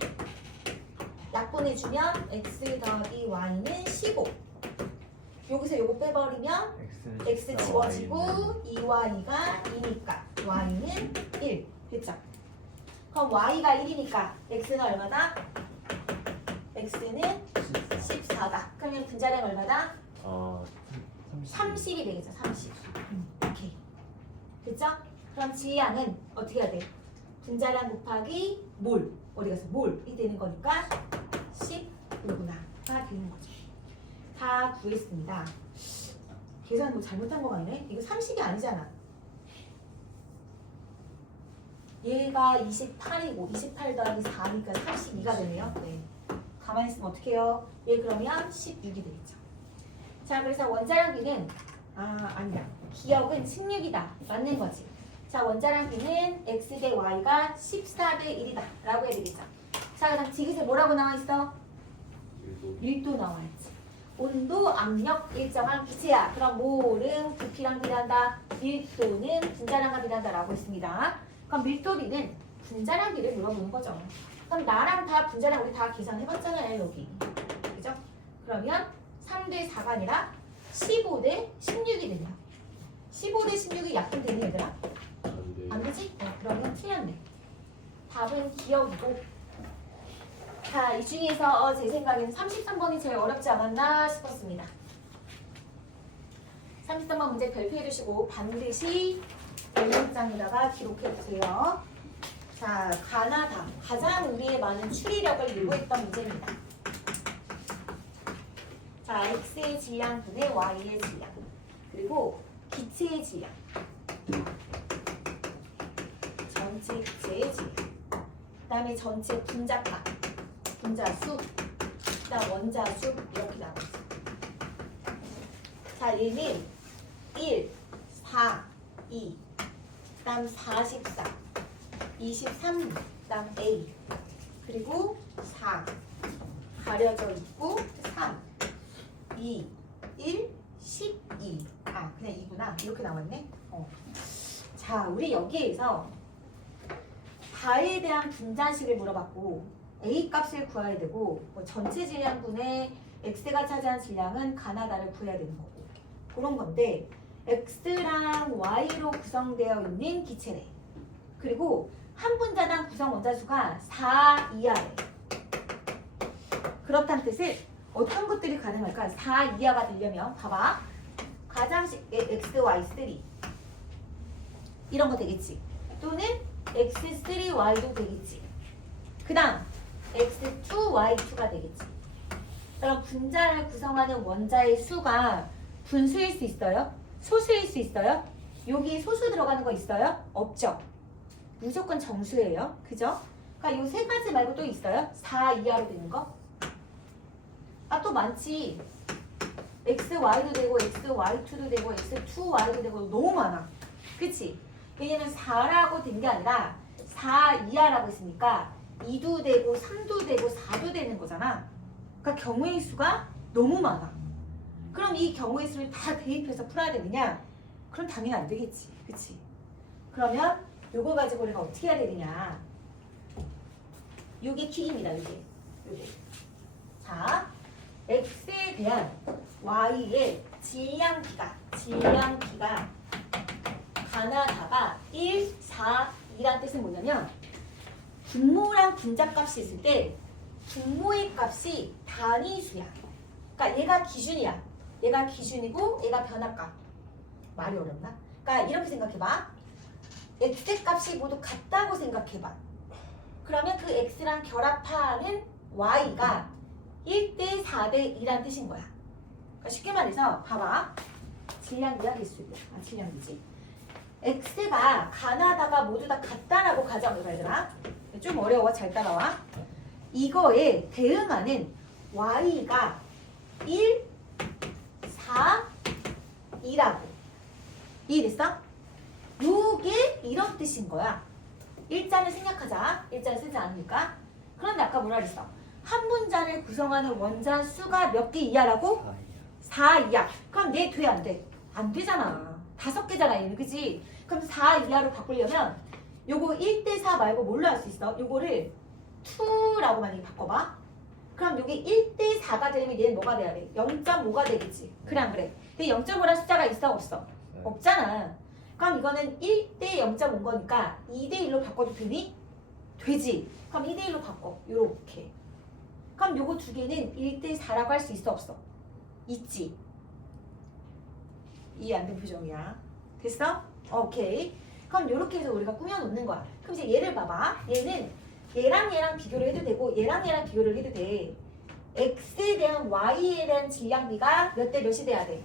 약분해주면 x 더하기 y는 15. 여기서 요거 빼버리면 x 집어지고 2y가 2니까 y는 1. 됐죠? 그럼 y가 1이니까 x는 얼마다? x는 14다. 그러면 분자량 얼마다? 30이 되겠죠. 30. 오케이. 됐죠? 그럼 질량은 어떻게 해야 돼? 분자량 곱하기 몰. 어디 가서 몰이 되는 거니까 15구나. 가 되는 거죠. 다 구했습니다. 계산 뭐 잘못한 거 같네? 이거 30이 아니잖아. 얘가 28이고 28 더하기 4니까 32가 되네요. 네. 가만히 있으면 어떻게 해요? 얘 그러면 16이 되겠죠. 자, 그래서 원자량 B는 아니다. 기억은 16이다. 맞는 거지. 자, 원자량 B는 x 대 y가 14 대 1이다. 라고 해야 되겠죠. 자, 그다음 지그재 뭐라고 나와 있어? 1도 나와야지. 온도, 압력 일정한 기체야. 그럼 몰은 부피랑 비례한다. 밀도는 분자량과 비례한다. 라고 했습니다. 그럼 밀도 B는 분자량 B를 물어보는 거죠. 그럼 나랑 다 분자량 우리 다 계산해봤잖아요. 여기. 그죠? 그러면 3대 4가 아니라 15대 16이 되네요. 15대 16이 약분되니 얘들아? 안 되지? 그러면 틀렸네. 답은 기억이고. 자, 이 중에서 제 생각에는 33번이 제일 어렵지 않았나 싶었습니다. 33번 문제 별표해 주시고 반드시 메모장에다가 기록해 주세요. 자, 가나다. 가장 우리의 많은 추리력을 요구했던 문제입니다. 자, x의 질량 분의 y의 질량. 그리고 기체의 질량. 전체 기체의 질량. 그 다음에 전체 분자값. 분자수. 그 다음 원자수. 이렇게 나와 있어요. 자, 얘는 1, 4, 2. 그 다음 44. 23, 그 다음 A. 그리고 4. 가려져 있고 3. 2, 1, 12. 그냥 2구나. 이렇게 나왔네. 자, 우리 여기에서 바에 대한 분자식을 물어봤고 A 값을 구해야 되고 전체 질량분의 X가 차지한 질량은 가나다를 구해야 되는 거고 그런 건데 X랑 Y로 구성되어 있는 기체래. 그리고 한 분자당 구성 원자수가 4 이하래. 그렇다는 뜻은 어떤 것들이 가능할까? 4 이하가 되려면 봐봐. 가장식 x, y3 이런 거 되겠지. 또는 x3y도 되겠지. 그 다음 x2, y2가 되겠지. 그럼 분자를 구성하는 원자의 수가 분수일 수 있어요? 소수일 수 있어요? 여기 소수 들어가는 거 있어요? 없죠. 무조건 정수예요. 그죠? 그러니까 이 세 가지 말고 또 있어요? 4 이하로 되는 거? 또 많지. XY도 되고 XY2도 되고 X2Y도 되고 너무 많아. 그치? 왜냐면 4라고 된 게 아니라 4 이하라고 했으니까 2도 되고 3도 되고 4도 되는 거잖아. 그러니까 경우의 수가 너무 많아. 그럼 이 경우의 수를 다 대입해서 풀어야 되느냐? 그럼 당연히 안 되겠지. 그치? 그러면 요거 가지고 우리가 어떻게 해야 되느냐? 요게 킥입니다. 요게. 자, x에 대한 y의 질량비가 가나다가 1, 4, 2란 뜻은 뭐냐면 분모랑 분자값이 있을 때 분모의 값이 단위수야. 그러니까 얘가 기준이야. 얘가 기준이고 얘가 변화값. 말이 어렵나? 그러니까 이렇게 생각해봐. x의 값이 모두 같다고 생각해봐. 그러면 그 x랑 결합하는 y가 1대 4대 2란 뜻인 거야. 그러니까 쉽게 말해서 봐봐. 질량비야 개수비야. 질량비지. x가 가나다가 모두 다 같다라고 가정해봐 얘들아. 좀 어려워. 잘 따라와. 이거에 대응하는 y가 1, 4, 2라고. 이해됐어? 요게 이런 뜻인 거야. 일자를 생략하자. 일자를 쓰지 않으니까. 그런데 아까 뭐라 그랬어? 한 문자를 구성하는 원자 수가 몇 개 이하라고? 4 이하. 그럼 얘 돼, 안 돼? 안 되잖아. 5개잖아, 얘는. 그지? 그럼 4 이하로 바꾸려면 요거 1대4 말고 뭘로 할 수 있어? 요거를 2라고 만약에 바꿔봐. 그럼 요게 1대4가 되면 얘는 뭐가 돼야 돼? 0.5가 되겠지. 그래, 안 그래? 근데 0.5라는 숫자가 있어, 없어? 네. 없잖아. 그럼 이거는 1대 0.5인 거니까 2대 1로 바꿔도 되니? 되지. 그럼 2대 1로 바꿔. 요렇게. 그럼 요거 두 개는 1대 4라고 할 수 있어, 없어? 있지. 이해 안 된 표정이야. 됐어? 오케이. 그럼 요렇게 해서 우리가 꾸며놓는 거야. 그럼 이제 얘를 봐봐. 얘는 얘랑 비교를 해도 되고 얘랑 비교를 해도 돼. x에 대한 y에 대한 질량비가 몇 대 몇이 돼야 돼?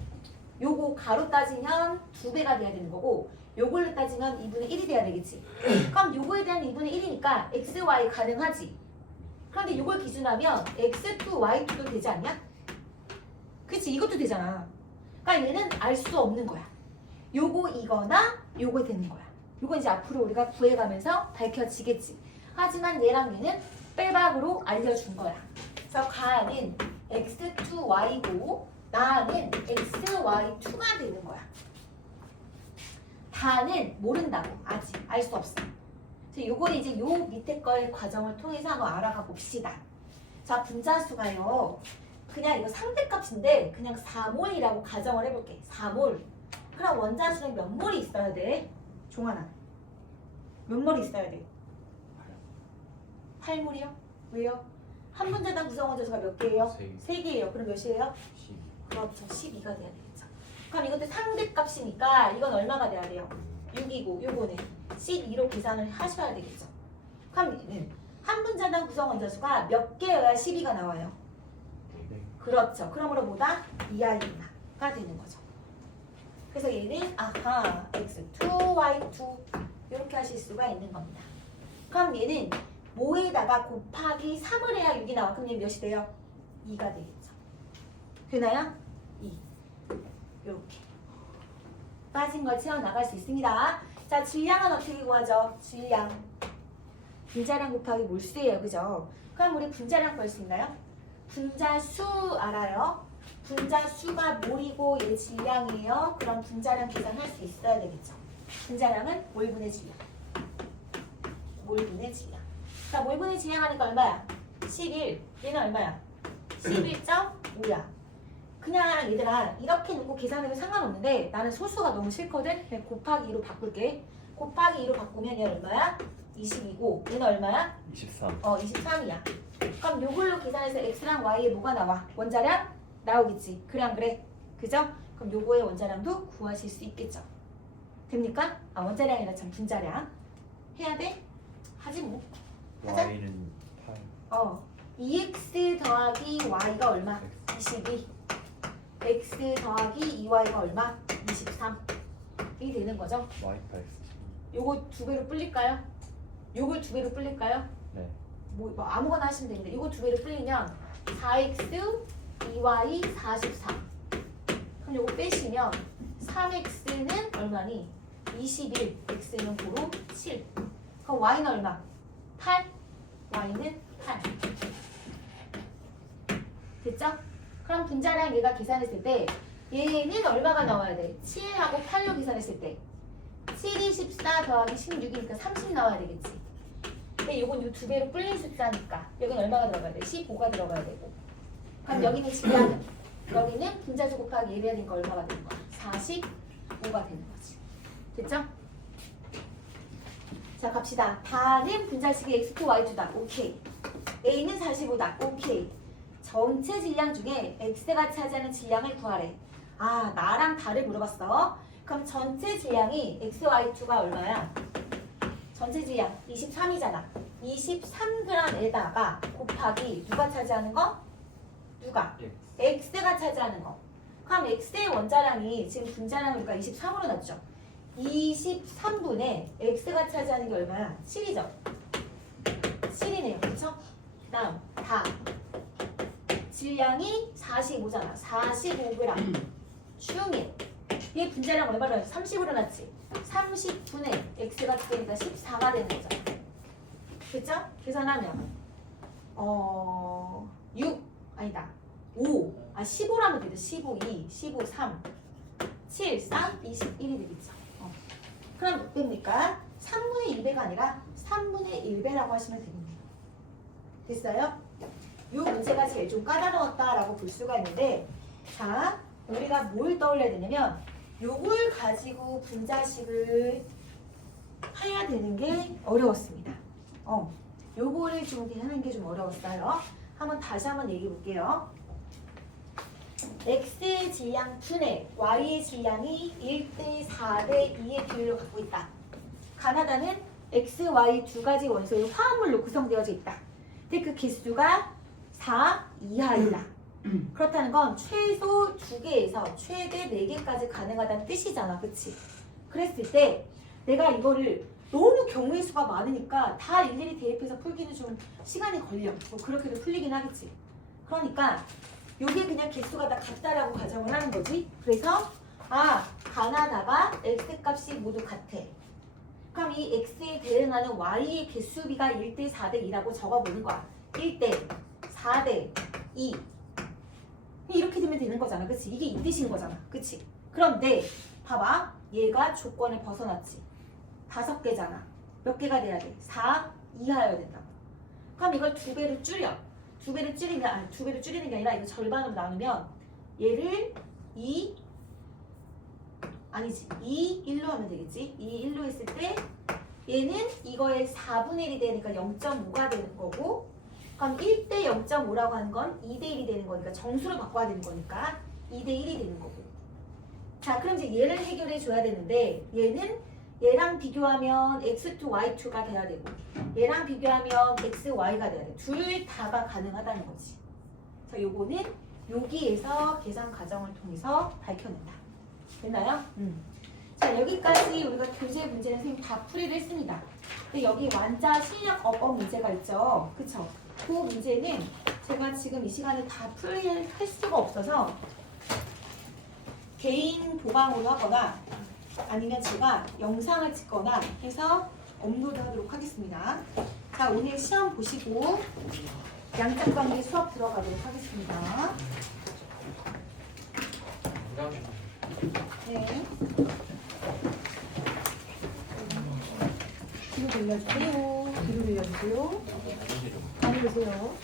요거 가로 따지면 2배가 돼야 되는 거고 요걸로 따지면 2분의 1이 돼야 되겠지. 그럼 요거에 대한 2분의 1이니까 x, y 가능하지. 그런데 요걸 기준하면 x2, y2도 되지 않냐? 그치? 이것도 되잖아. 그러니까 얘는 알 수 없는 거야. 요거 이거나 요거 되는 거야. 요거 이제 앞으로 우리가 구해가면서 밝혀지겠지. 하지만 얘랑 얘는 빼박으로 알려준 거야. 그래서 가는 x2y고 나는 xy2가 되는 거야. 다는 모른다고. 아직 알 수 없어. 그래서 요거는 이제 요 밑에 거의 과정을 통해서 한번 알아가 봅시다. 자, 분자수가요. 그냥 이거 상대값인데 그냥 4몰이라고 가정을 해볼게. 4몰. 그럼 원자수는 몇 몰이 있어야 돼? 종아나. 몇 몰이 있어야 돼? 8몰이요? 왜요? 한 분자당 구성 원자수가 몇 개예요? 3개예요. 그럼 몇이에요? 12. 그렇죠. 12가 돼야 되겠죠. 그럼 이것도 상대값이니까 이건 얼마가 돼야 돼요? 6이고 요거는 12로 계산을 하셔야 되겠죠. 그럼 얘는 한 분자당 구성 원자수가 몇 개여야 12가 나와요? 그렇죠. 그러므로 뭐다? 2i가 되는 거죠. 그래서 얘는 아하 x2, y2 이렇게 하실 수가 있는 겁니다. 그럼 얘는 뭐에다가 곱하기 3을 해야 6이 나와. 그럼 얘는 몇이 돼요? 2가 되겠죠. 되나요? 2. 이렇게 빠진 걸 채워나갈 수 있습니다. 자, 질량은 어떻게 구하죠? 질량. 분자량 곱하기 몰수예요. 그죠? 그럼 우리 분자량 구할 수 있나요? 분자수 알아요? 분자수가 몰이고 얘 질량이에요. 그럼 분자량 계산할 수 있어야 되겠죠. 분자량은 몰분의 질량. 몰분의 질량. 자, 몰분의 질량 하니까 얼마야? 11. 얘는 얼마야? 11.5야. 그냥 얘들아 이렇게 놓고 계산해도 상관없는데 나는 소수가 너무 싫거든. 그냥 곱하기 2로 바꿀게. 곱하기 2로 바꾸면 얘 얼마야? 22고 얘는 얼마야? 23. 23이야. 그럼 요걸로 계산해서 x랑 y에 뭐가 나와? 원자량 나오겠지. 그래 안 그래? 그죠? 그럼 요거의 원자량도 구하실 수 있겠죠. 됩니까? 아, 원자량이라 참 분자량 해야 돼? 하지 뭐. 하자. y는 8. 2x 더하기 y가 얼마? 22. x 더하기 2y가 얼마? 23이 되는 거죠. y가 x. 요거 2배로 불릴까요? 요걸 2배로 불릴까요? 네. 뭐 아무거나 하시면 됩니다. 이거 2배로 불리면 4x, 2y, 44. 그럼 요거 빼시면 3x는 얼마니? 21, x는 고로 7. 그럼 y는 얼마? 8. y는 8. 됐죠? 그럼 분자량 얘가 계산했을 때 얘는 얼마가 나와야 돼? 7하고 8로 계산했을 때 7이 14 더하기 16이니까 30 나와야 되겠지. 근데 요건 요 2배로 불린 숫자니까 여기는 얼마가 들어가야 돼? 15가 들어가야 되고. 그럼 여기는 질량, 여기는 분자수 곱하기 예배야 되니까 얼마가 되는 거야? 45가 되는 거지. 됐죠? 자, 갑시다. 다는 분자식이 x2, y2다. 오케이. a는 45다. 오케이. 전체 질량 중에 x가 차지하는 질량을 구하래. 아, 나랑 다를 물어봤어. 그럼 전체 질량이 x, y2가 얼마야? 전체 질량 23이잖아. 23g에다가 곱하기 누가 차지하는 거? 누가? x가 차지하는 거. 그럼 x의 원자량이 지금 분자량을 우리가 23으로 놨죠. 23분의 x가 차지하는 게 얼마야? 7이죠. 7이네요. 그렇죠? 다음 다 질량이 45잖아. 45g 중에 얘 분자량 얼마로 했어? 30으로 났지. 30분의 x가 되니까 14가 되는 거죠. 그렇죠? 계산하면 6 아니다 5 15라면 되죠. 15, 2, 15, 3 7, 3, 21이 되겠죠. 그럼 몇 배입니까? 3분의 1배가 아니라 3분의 1배라고 하시면 되겠네요. 됐어요? 이 문제가 제일 좀 까다로웠다라고 볼 수가 있는데, 자, 우리가 뭘 떠올려야 되냐면 요걸 가지고 분자식을 해야 되는 게 어려웠습니다. 요거를 좀 하는 게 좀 어려웠어요. 다시 한번 얘기해 볼게요. x의 질량 분의 y의 질량이 1대 4대 2의 비율을 갖고 있다. 가나다는 x, y 두 가지 원소의 화합물로 구성되어져 있다. 근데 그 개수가 4 이하이다. 그렇다는 건 최소 2개에서 최대 4개까지 가능하다는 뜻이잖아. 그치? 그랬을 때 내가 이거를 너무 경우의 수가 많으니까 다 일일이 대입해서 풀기는 좀 시간이 걸려. 뭐 그렇게도 풀리긴 하겠지. 그러니까 요게 그냥 개수가 다 같다라고 가정을 하는 거지. 그래서 가나다가 x 값이 모두 같아. 그럼 이 x에 대응하는 y의 개수비가 1대 4대 2라고 적어보는 거야. 1대 4대 2 이렇게 되면 되는 거잖아. 그치? 이게 이 뜻인 거잖아. 그치? 그런데 봐봐. 얘가 조건을 벗어났지. 5개잖아. 몇 개가 돼야 돼? 4 이하여야 된다고. 그럼 이걸 2배로 줄여. 2배를 줄이는 게 아니라 이거 절반으로 나누면 얘를 2, 1로 하면 되겠지. 2, 1로 했을 때 얘는 이거의 4분의 1이 되니까 0.5가 되는 거고, 그럼 1대 0.5라고 하는 건 2대 1이 되는 거니까 정수로 바꿔야 되는 거니까 2대 1이 되는 거고. 자, 그럼 이제 얘를 해결해 줘야 되는데 얘는 얘랑 비교하면 x2, y2가 돼야 되고 얘랑 비교하면 x, y가 돼야 돼. 둘 다가 가능하다는 거지. 자, 요거는 여기에서 계산 과정을 통해서 밝혀낸다. 됐나요? 자, 여기까지 우리가 교재 문제는 선생님 다 풀이를 했습니다. 근데 여기 완자 실력 어법 문제가 있죠. 그쵸? 그 문제는 제가 지금 이 시간에 다 풀이할 수가 없어서 개인 보강으로 하거나 아니면 제가 영상을 찍거나 해서 업로드하도록 하겠습니다. 자, 오늘 시험 보시고 양짝관계 수업 들어가도록 하겠습니다. 네. 뒤로 돌려주세요. 뒤로 돌려주세요. 많이 보세요.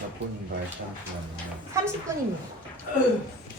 몇 분인가요? 시간 동안은요? 30분입니다.